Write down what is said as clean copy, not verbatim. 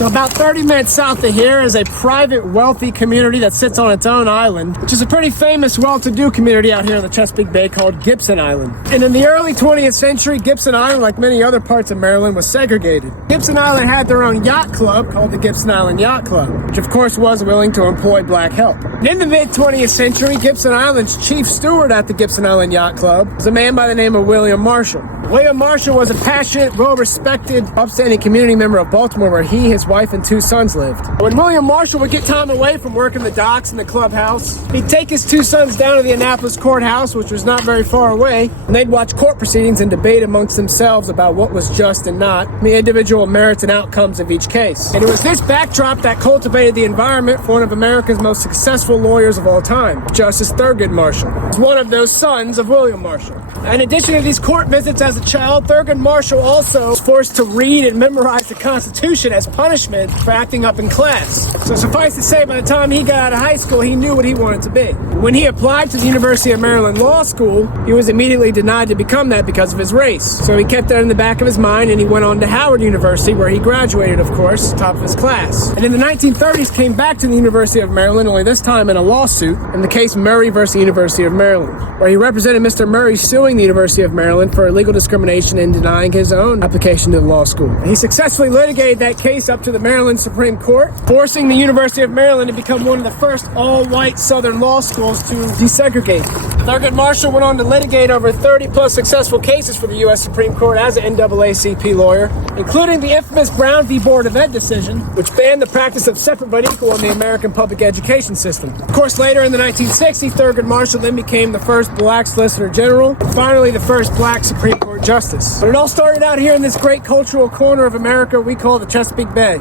So about 30 minutes south of here is a private, wealthy community that sits on its own island, which is a pretty famous, well-to-do community out here in the Chesapeake Bay called Gibson Island. And in the early 20th century, Gibson Island, like many other parts of Maryland, was segregated. Gibson Island had their own yacht club called the Gibson Island Yacht Club, which of course was willing to employ black help. And in the mid-20th century, Gibson Island's chief steward at the Gibson Island Yacht Club was a man by the name of William Marshall. William Marshall was a passionate, well-respected, upstanding community member of Baltimore where he, his wife, and 2 sons lived. When William Marshall would get time away from working the docks and the clubhouse, he'd take his 2 sons down to the Annapolis courthouse, which was not very far away, and they'd watch court proceedings and debate amongst themselves about what was just and not, and the individual merits and outcomes of each case. And it was this backdrop that cultivated the environment for one of America's most successful lawyers of all time, Justice Thurgood Marshall. He was one of those sons of William Marshall. In addition to these court visits as a child, Thurgood Marshall also was forced to read and memorize the Constitution as punishment for acting up in class. So suffice to say, by the time he got out of high school, he knew what he wanted to be. When he applied to the University of Maryland Law School, he was immediately denied to become that because of his race. So he kept that in the back of his mind, and he went on to Howard University, where he graduated, of course, top of his class. And in the 1930s, came back to the University of Maryland, only this time in a lawsuit, in the case Murray versus University of Maryland, where he represented Mr. Murray suing the University of Maryland for illegal discrimination in denying his own application to the law school. He successfully litigated that case up to the Maryland Supreme Court, forcing the University of Maryland to become one of the first all-white Southern law schools to desegregate. Thurgood Marshall went on to litigate over 30-plus successful cases for the U.S. Supreme Court as an NAACP lawyer, including the infamous Brown v. Board of Ed decision, which banned the practice of separate but equal in the American public education system. Of course, later in the 1960s, Thurgood Marshall then became the first black Solicitor General, and finally the first black Supreme Court Justice. But it all started out here in this great cultural corner of America we call the Chesapeake Bay.